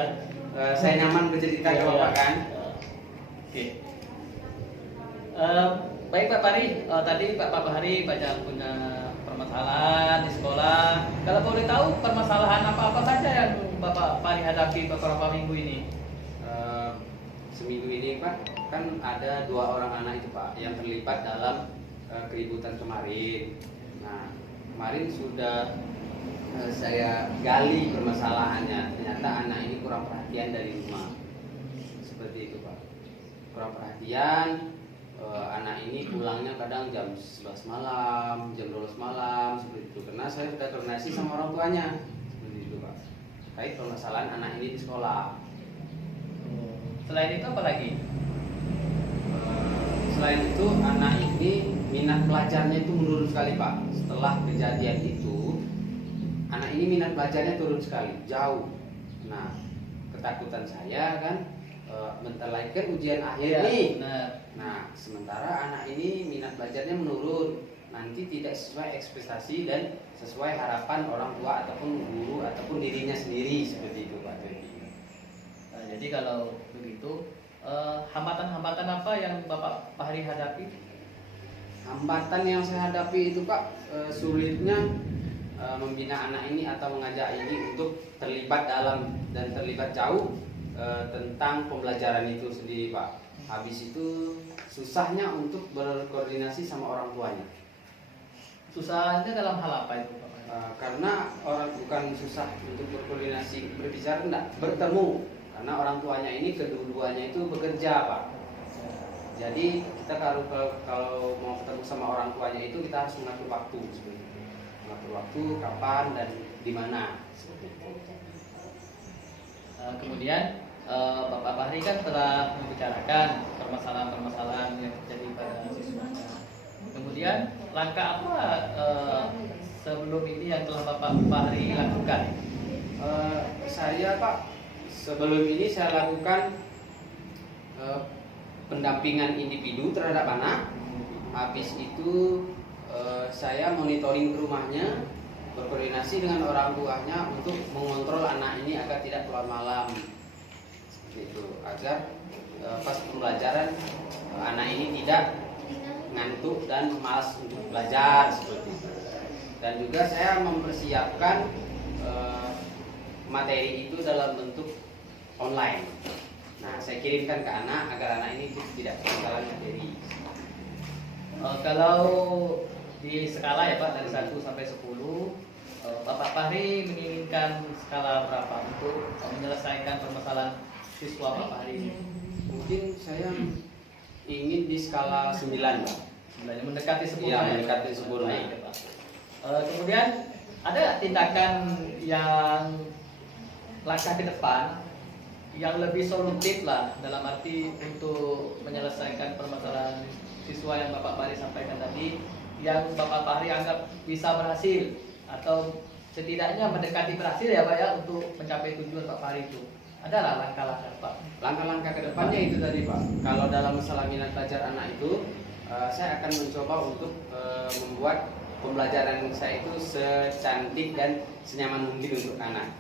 saya nyaman bercerita ke Bapak kan. Oke. Baik Pak Fahri, tadi Pak Fahri banyak punya permasalahan di sekolah. Kalau boleh tahu permasalahan apa saja yang Bapak Fahri hadapi beberapa minggu ini? Seminggu ini Pak, kan ada 2 orang anak itu Pak yang terlibat dalam keributan kemarin. Nah, kemarin sudah saya gali permasalahannya. Ternyata anak ini kurang perhatian dari rumah. Seperti itu Pak. Kurang perhatian, anak ini pulangnya kadang jam 11 malam, jam 12 malam, seperti itu. Karena saya sudah koordinasi sama orang tuanya, seperti itu Pak. Terkait permasalahan anak ini di sekolah. Selain itu apa lagi? Selain itu anak ini minat belajarnya itu menurun sekali Pak. Setelah kejadian itu, anak ini minat belajarnya turun sekali, jauh. Nah, ketakutan saya kan bentar lagi kan ujian akhir nih. Nah, sementara anak ini minat belajarnya menurun, nanti tidak sesuai ekspektasi dan sesuai harapan orang tua ataupun guru ataupun dirinya sendiri, seperti itu Pak. Jadi kalau begitu, hambatan-hambatan apa yang Bapak Fahri hadapi? Hambatan yang saya hadapi itu Pak, sulitnya membina anak ini atau mengajak ini untuk terlibat dalam dan terlibat jauh tentang pembelajaran itu sendiri Pak. Habis itu susahnya untuk berkoordinasi sama orang tuanya. Susahnya dalam hal apa itu Pak? Karena orang bukan susah untuk berkoordinasi, berbicara enggak, bertemu. Karena orang tuanya ini kedua-duanya itu bekerja Pak. Jadi kita kalau mau ketemu sama orang tuanya itu kita harus mengatur waktu seperti itu. Mengatur waktu kapan dan di mana seperti itu. Kemudian Bapak Fahri kan telah membicarakan permasalahan-permasalahan yang terjadi pada siswanya. Kemudian langkah apa sebelum ini yang telah Bapak Fahri lakukan? Saya Pak, sebelum ini saya lakukan pendampingan individu terhadap anak. Habis itu saya monitoring ke rumahnya, berkoordinasi dengan orang tuanya untuk mengontrol anak ini agar tidak keluar malam, seperti itu, agar pas pembelajaran anak ini tidak ngantuk dan malas untuk belajar seperti itu. Dan juga saya mempersiapkan materi itu dalam bentuk online. Nah, saya kirimkan ke anak agar anak ini tidak ketinggalan materi. Kalau di skala ya Pak, dari 1 sampai 10, Bapak Fahri menginginkan skala berapa untuk menyelesaikan permasalahan siswa Bapak Fahri? Mungkin saya ingin di skala 9, Pak. Sebenarnya mendekati 10. Iya, mendekati 10. Baik, ya, Pak. Kemudian ada tindakan yang langkah ke depan yang lebih solutif lah, dalam arti untuk menyelesaikan permasalahan siswa yang Bapak Fahri sampaikan tadi, yang Bapak Fahri anggap bisa berhasil atau setidaknya mendekati berhasil ya Pak ya, untuk mencapai tujuan Pak Fahri itu. Adalah langkah-langkah Pak. Langkah-langkah ke depannya itu tadi, Pak. Kalau dalam masalah minat belajar anak itu, saya akan mencoba untuk membuat pembelajaran saya itu secantik dan senyaman mungkin untuk anak.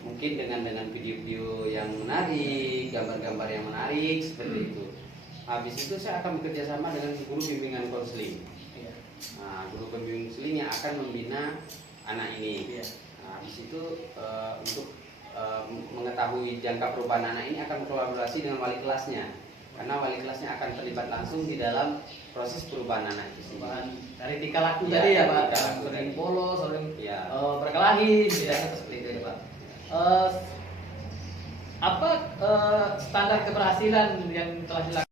Mungkin dengan video-video yang menarik, gambar-gambar yang menarik seperti itu. Habis itu saya akan bekerja sama dengan guru bimbingan konseling. Nah, guru pembimbing konseling yang akan membina anak ini. Nah, habis itu untuk mengetahui jangka perubahan anak ini akan berkolaborasi dengan wali kelasnya, karena wali kelasnya akan terlibat langsung di dalam proses perubahan anak itu. Dari tingkah laku Ya, tadi ya Pak, tingkah laku sering tadi. bolos, sering Ya. berkelahi, tidak seperti itu ya Pak. Apa standar keberhasilan yang telah dilakukan?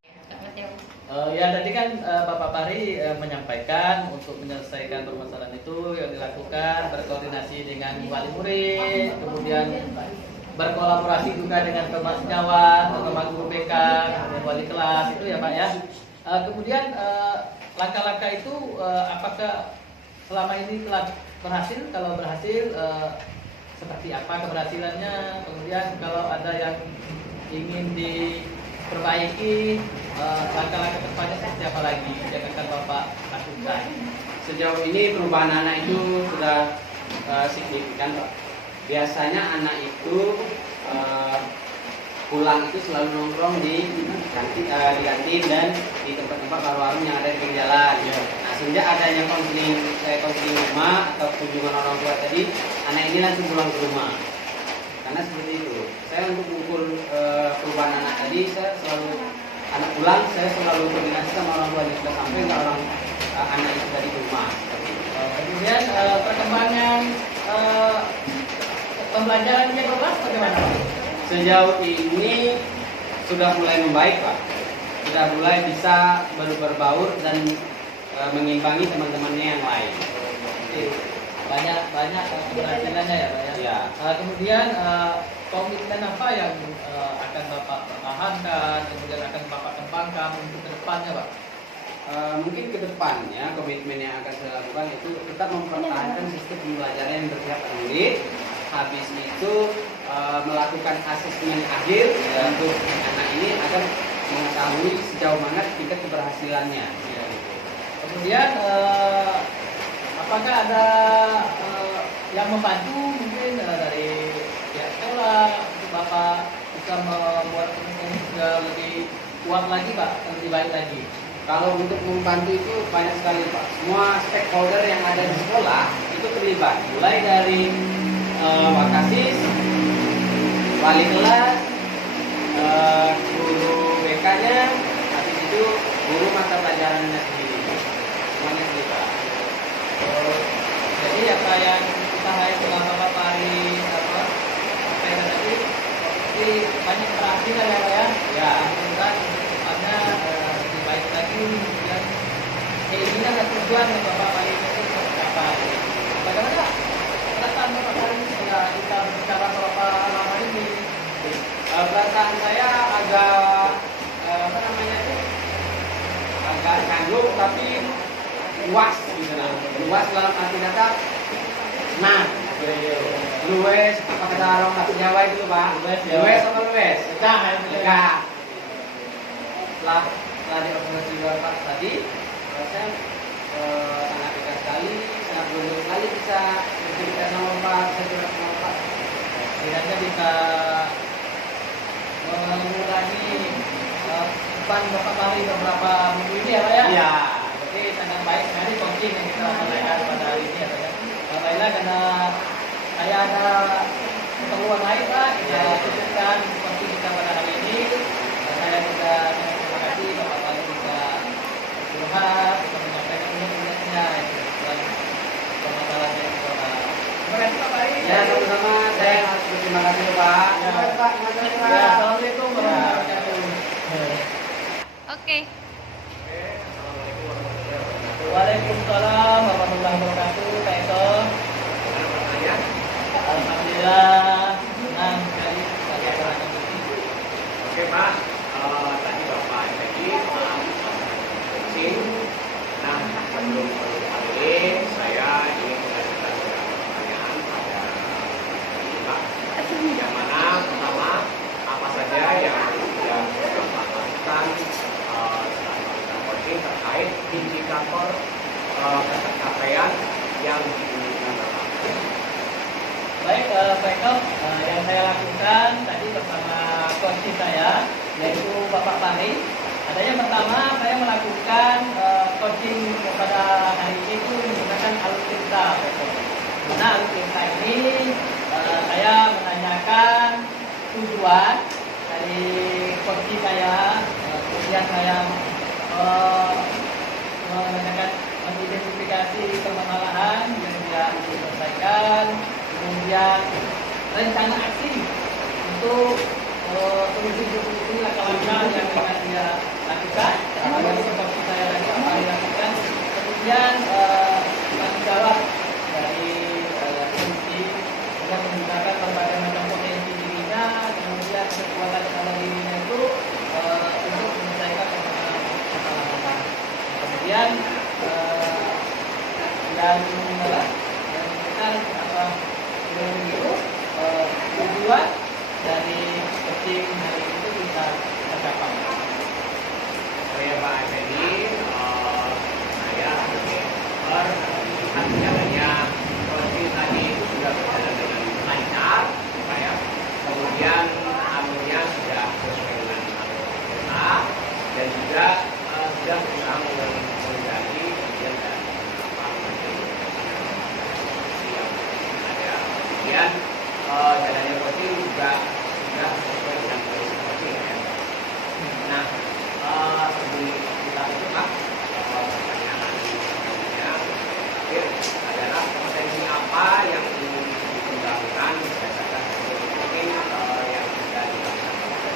Ya tadi kan Bapak Fahri menyampaikan untuk menyelesaikan permasalahan itu yang dilakukan berkoordinasi dengan wali murid, kemudian berkolaborasi juga dengan teman sejawat atau teman guru BK, kemudian wali kelas itu ya Pak ya. Kemudian langkah-langkah itu apakah selama ini telah berhasil? Kalau berhasil seperti apa keberhasilannya? Kemudian kalau ada yang ingin diperbaiki, langkah-langkah depannya seperti apa lagi yang akan Bapak lakukan? Sejauh ini perubahan anak itu sudah signifikan, Pak. Biasanya anak itu pulang itu selalu nongkrong di kantin dan di tempat-tempat warung-warung yang ada di pinggir jalan. Nah, sejak adanya konseling rumah atau kunjungan orang tua tadi, anak ini langsung pulang ke rumah. Karena seperti itu. Saya untuk mengukur perubahan anak tadi, saya selalu anak pulang, saya selalu koordinasi sama orang tua sudah sampai ke anak itu tadi di rumah. Kemudian perkembangan pembelajaran yang kelas bagaimana Pak? Sejauh ini sudah mulai membaik, Pak. Sudah mulai bisa berbaur dan mengimbangi teman-temannya yang lain. Banyak keberhasilannya ya Pak ya. Ya. Kemudian komitmen apa yang akan Bapak pertahankan, kemudian akan Bapak kembangkan untuk kedepannya Pak? Mungkin ke depan ya, komitmen yang akan saya lakukan itu tetap mempertahankan sistem pembelajaran yang berpihak pada murid. Habis itu melakukan asesmen akhir untuk anak ini agar mengetahui sejauh mana tingkat keberhasilannya. Ya. Kemudian apakah ada yang membantu mungkin dari pihak sekolah untuk Bapak bisa membuat ini sudah lebih kuat lagi Pak, lebih baik lagi? Kalau untuk membantu itu banyak sekali, Pak. Semua stakeholder yang ada di sekolah itu terlibat, mulai dari wakasis, wali kelas, guru BK-nya, habis itu guru mata pelajarannya sendiri. Semuanya terlibat. Jadi apa yang kita telah Bapak Fahri sampaikan tadi, banyak keberhasilan ya Pak ya. Ya. Mudah-mudahan kedepannya lebih baik dan keinginan dan tujuan yang Bapak kali ini itu tercapai. Bagaimana perasaan Bapak kali ini setelah kita berbicara beberapa lama ini? Perasaan saya agak apa namanya itu agak canggung tapi luas gitu lah. Luas dalam arti kata nah luwes apa kata orang bahasa Jawa itu Pak? Luwes apa luwes? Lega. Setelah diobservasi Bapak tadi, Saya sangat dekat sekali, sangat beruntung sekali bisa bercerita sama Pak, saya sama Pak. setidaknya bisa mengurangi beban Bapak kali beberapa minggu ini ya Pak ya? Iya. Jadi sangat baik sekali coaching yang kita sampaikan pada hari ini ya Pak ya. Alhamdulillah karena saya ada keperluan lain Pak, kita cukupkan coaching kita pada hari ini. Dan saya juga sangat terima kasih Bapak kali juga curhat, bisa menyampaikan ilmu-ilmunya dan permasalahan yang kita. Terima kasih Pak Ari. Ya, sama-sama. Saya harus berterima kasih Pak. Ya. Pak, Ya, Assalamualaikum warahmatullahi wabarakatuh. Oke. Waalaikumsalam warahmatullahi wabarakatuh. Pak Eko. Alhamdulillah senang sekali saya berada di sini. Oke Pak, tadi Bapak jadi coaching. Nah, sebelum hal ini saya ingin mengajukan beberapa pertanyaan pada Pak. Yang mana pertama, apa saja yang sudah Bapak lakukan selama kita coaching terkait indikator pencapaian yang diinginkan Bapak. Baik, Pak Eko, yang saya lakukan tadi bersama coach saya, yaitu Bapak Fahri. Yang pertama, saya melakukan coaching pada hari ini itu menggunakan alutsista, Pak Eko. Mana alutsista ini saya menanyakan tujuan dari coach saya, kemudian saya menanyakan mengidentifikasi permasalahan yang tidak diselesaikan, kemudian rencana aksi untuk solusi langkah-langkah yang akan dia lakukan. Dari seperti saya tadi apa dilakukan, kemudian tanggung jawab dari solusi dengan menggunakan berbagai macam potensi dirinya, kemudian kekuatan dalam dirinya itu untuk menyelesaikan permasalahan. Kemudian dan kita apa itu tujuan dari coaching hari itu bisa tercapai. Saya Pak jadi saya sebagai melihat jalannya coaching tadi itu sudah berjalan dengan lancar, saya kemudian alurnya sudah sesuai dengan alur kita dan juga sudah berusaha menghindari kemudian dari yang ada. Kemudian jalannya coaching juga sudah sesuai dengan prinsip coaching ya. Nah, sebelum kita tutup Pak, pertanyaan selanjutnya terakhir adalah potensi apa yang ingin dikembangkan berdasarkan hasil coaching yang sudah dilaksanakan.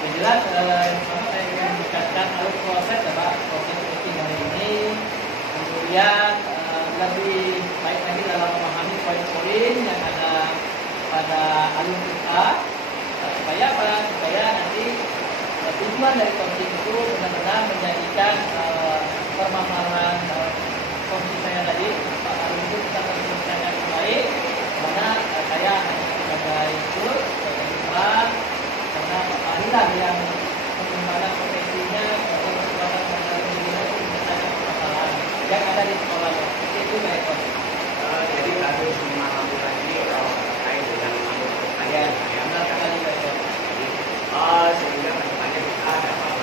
Yang jelas, yang pertama saya ingin meningkatkan alur proses ya Pak, proses coaching hari ini. Kemudian lebih baik lagi dalam memahami poin-poin yang ada pada alur kita, supaya apa? Supaya nanti tujuan dari coaching itu benar-benar menjadikan permasalahan coaching saya tadi, Pak Alun itu bisa terselesaikan dengan baik. Karena saya hanya sebagai guru, sebagai tuan, karena Pak Alun yang mengembangkan potensinya atau kekuatan dari dirinya itu menyelesaikan permasalahan yang ada di sekolahnya. Itu kayak coaching. Jadi harus memahami lagi terkait dengan alur Ya, pertanyaan yang benar sekali Pak Eko. sehingga kedepannya kita dapat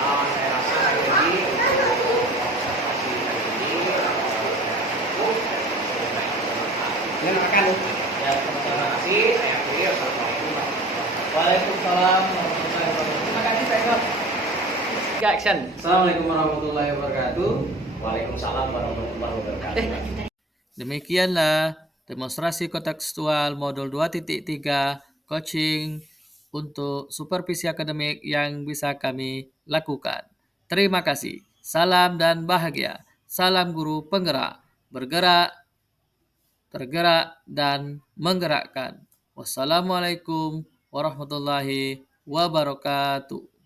saya rasa jadi untuk observasi kali ini cukup dan semoga itu bermanfaat. Ya, makan. Ya, Terima sama-sama. kasih. Saya akhiri. Assalamualaikum warahmatullahi wabarakatuh. Waalaikumsalam warahmatullahi wabarakatuh. Terima kasih Pak Eko. Tiga action. Assalamualaikum warahmatullahi wabarakatuh. Waalaikumsalam warahmatullahi wabarakatuh. Demikianlah demonstrasi kontekstual modul 2.3 coaching untuk supervisi akademik yang bisa kami lakukan. Terima kasih. Salam dan bahagia. Salam guru penggerak. Bergerak, tergerak, dan menggerakkan. Wassalamualaikum warahmatullahi wabarakatuh.